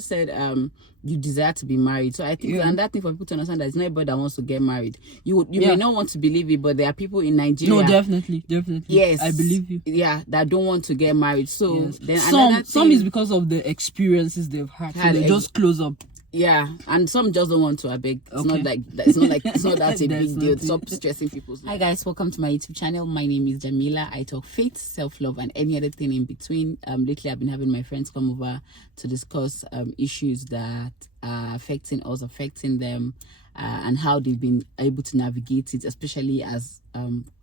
said you desire to be married, so I think and that thing for people to understand that it's not everybody that wants to get married. You may not want to believe it, but there are people in Nigeria. No, definitely. Yes, I believe you. Yeah, that don't want to get married. So then some is because of the experiences they've had. So they just close up. Yeah, and some just don't want to. I beg. It's not that a big deal. Stop stressing people's lives. Hi guys, welcome to my YouTube channel. My name is Jamila. I talk faith, self-love, and any other thing in between. Lately I've been having my friends come over to discuss issues that are affecting us, affecting them, and how they've been able to navigate it, especially as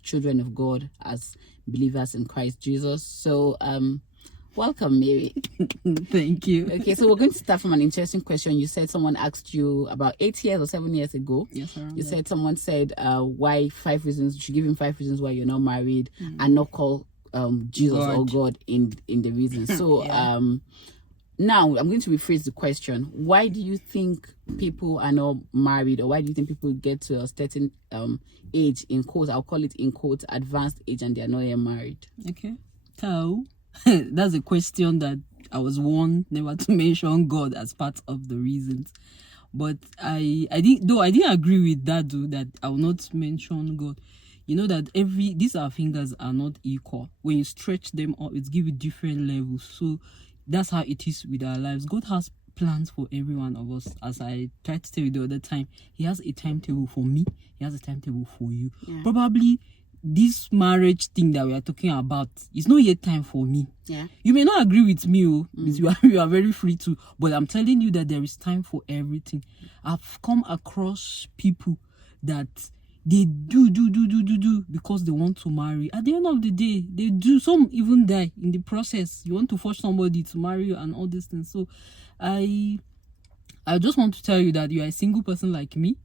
children of God, as believers in Christ Jesus. So welcome, Mary. Thank you. Okay, so we're going to start from an interesting question. You said someone asked you about 8 years or 7 years ago. Yes, you said someone said why 5 reasons, you should give him 5 reasons why you're not married, and not call Jesus or God in the reasons. So now I'm going to rephrase the question. Why do you think people are not married, or why do you think people get to a certain age, in quotes, I'll call it in quotes, advanced age, and they are not yet married? Okay, so that's a question that I was warned never to mention God as part of the reasons. But I didn't agree with that, though, that I will not mention God. You know that these our fingers are not equal. When you stretch them up, it gives you different levels. So that's how it is with our lives. God has plans for every one of us. As I tried to tell you the other time, He has a timetable for me. He has a timetable for you. Yeah. Probably this marriage thing that we are talking about is not yet time for me. Yeah. You may not agree with me, you are very free to, but I'm telling you that there is time for everything. I've come across people that they do because they want to marry. At the end of the day, they do. Some even die in the process. You want to force somebody to marry you and all these things. So I just want to tell you that you are a single person like me.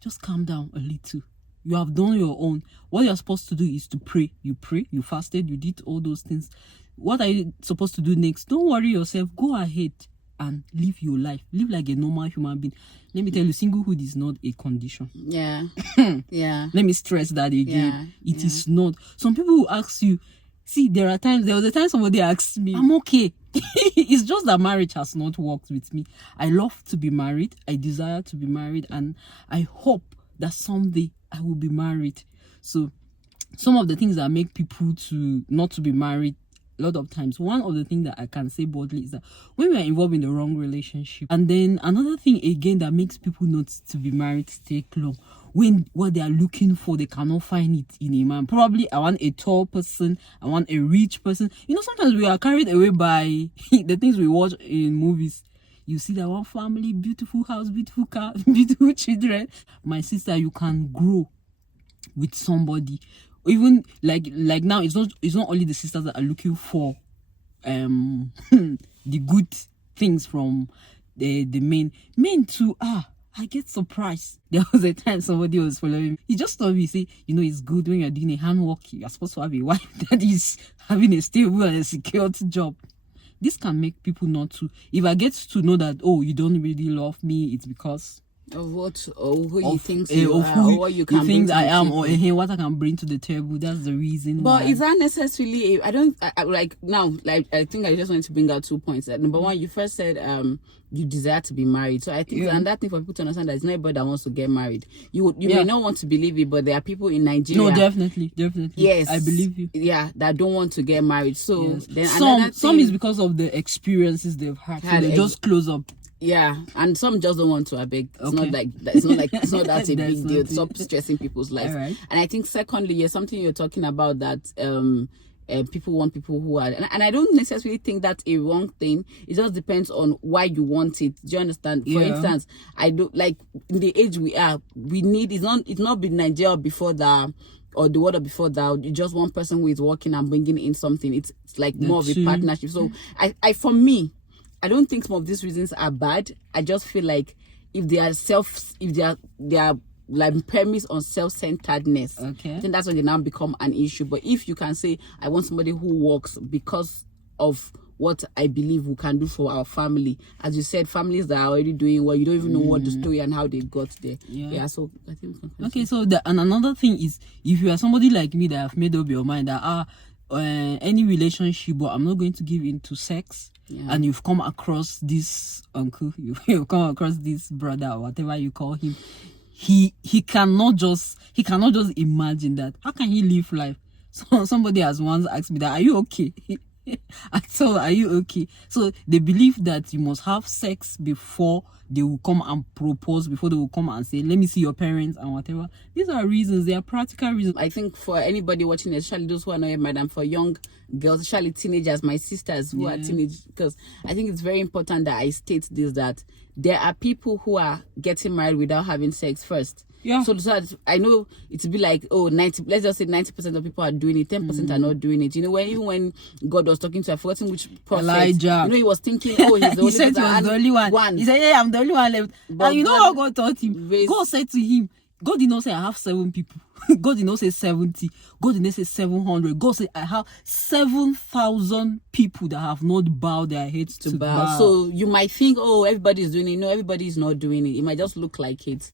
Just calm down a little. You have done your own. What you're supposed to do is to pray. You pray, you fasted, you did all those things. What are you supposed to do next? Don't worry yourself. Go ahead and live your life. Live like a normal human being. Let me tell you, singlehood is not a condition. Yeah. Yeah. Let me stress that again. It is not. Some people will ask you, see, there was a time somebody asked me, I'm okay. It's just that marriage has not worked with me. I love to be married. I desire to be married. And I hope that someday I will be married. So some of the things that make people not to be married, a lot of times, one of the things that I can say boldly is that when we are involved in the wrong relationship, and then another thing again that makes people not to be married take long, when what they are looking for, they cannot find it in a man. Probably I want a tall person, I want a rich person. You know, sometimes we are carried away by the things we watch in movies. You see that one family, beautiful house, beautiful car, beautiful children. My sister, you can grow with somebody. Even like now, it's not only the sisters that are looking for the good things from the men. Men too. I get surprised. There was a time somebody was following me. He just told me, say, you know, it's good when you're doing a handwork. You're supposed to have a wife that is having a stable and a secure job. This can make people not to. If I get to know that, oh, you don't really love me, it's because of what, or who you think you are, or what you can think I am, or what I can bring to the table. That's the reason. But is that necessarily? I think I just wanted to bring out 2 points. Number one, you first said you desire to be married. So I think and that thing for people to understand that it's not everybody that wants to get married. You may not want to believe it, but there are people in Nigeria. No, definitely. Yes, I believe you. Yeah, that don't want to get married. So then some is because of the experiences they've had. So they just close up. Yeah, and some just don't want to. I beg. It's not that a big deal. Stop stressing people's lives. Right. And I think secondly, something you're talking about that people want people who are, and I don't necessarily think that's a wrong thing. It just depends on why you want it. Do you understand? For instance, I do like in the age we are, we need it's not been Nigeria before that, or the world before that. You just one person who is working and bringing in something. It's like more of a partnership. So for me, I don't think some of these reasons are bad. I just feel like if they are like premise on self-centeredness, I think that's when they now become an issue. But if you can say, I want somebody who works because of what I believe we can do for our family. As you said, families that are already doing well, you don't even know what the story and how they got there. Yeah, so I think okay, so and another thing is, if you are somebody like me that have made up your mind that any relationship, but I'm not going to give into sex. Yeah. And you've come across this uncle, you've come across this brother or whatever you call him. He cannot just imagine that. How can he live life? So somebody has once asked me that, are you okay? I told, are you okay? So they believe that you must have sex before they will come and propose, before they will come and say, let me see your parents and whatever. These are reasons, they are practical reasons. I think for anybody watching, especially those who are not yet married, and for young girls, especially teenagers, my sisters who are teenage, because I think it's very important that I state this, that there are people who are getting married without having sex first. Yeah. So that I know it'd be like, oh, 90, let's just say 90% of people are doing it, 10% are not doing it. You know, even when God was talking to, I've forgotten which prophet, Elijah. you know, he was thinking, oh, he's the He only said he was the only one. He said, yeah, I'm the only one left. But and you know what God taught him? God said to him, God did not say I have 7 people. God did not say 70. God did not say 700. God said I have 7,000 people that have not bowed their heads to bow. So you might think, oh, everybody's doing it. No, everybody is not doing it. It might just look like it.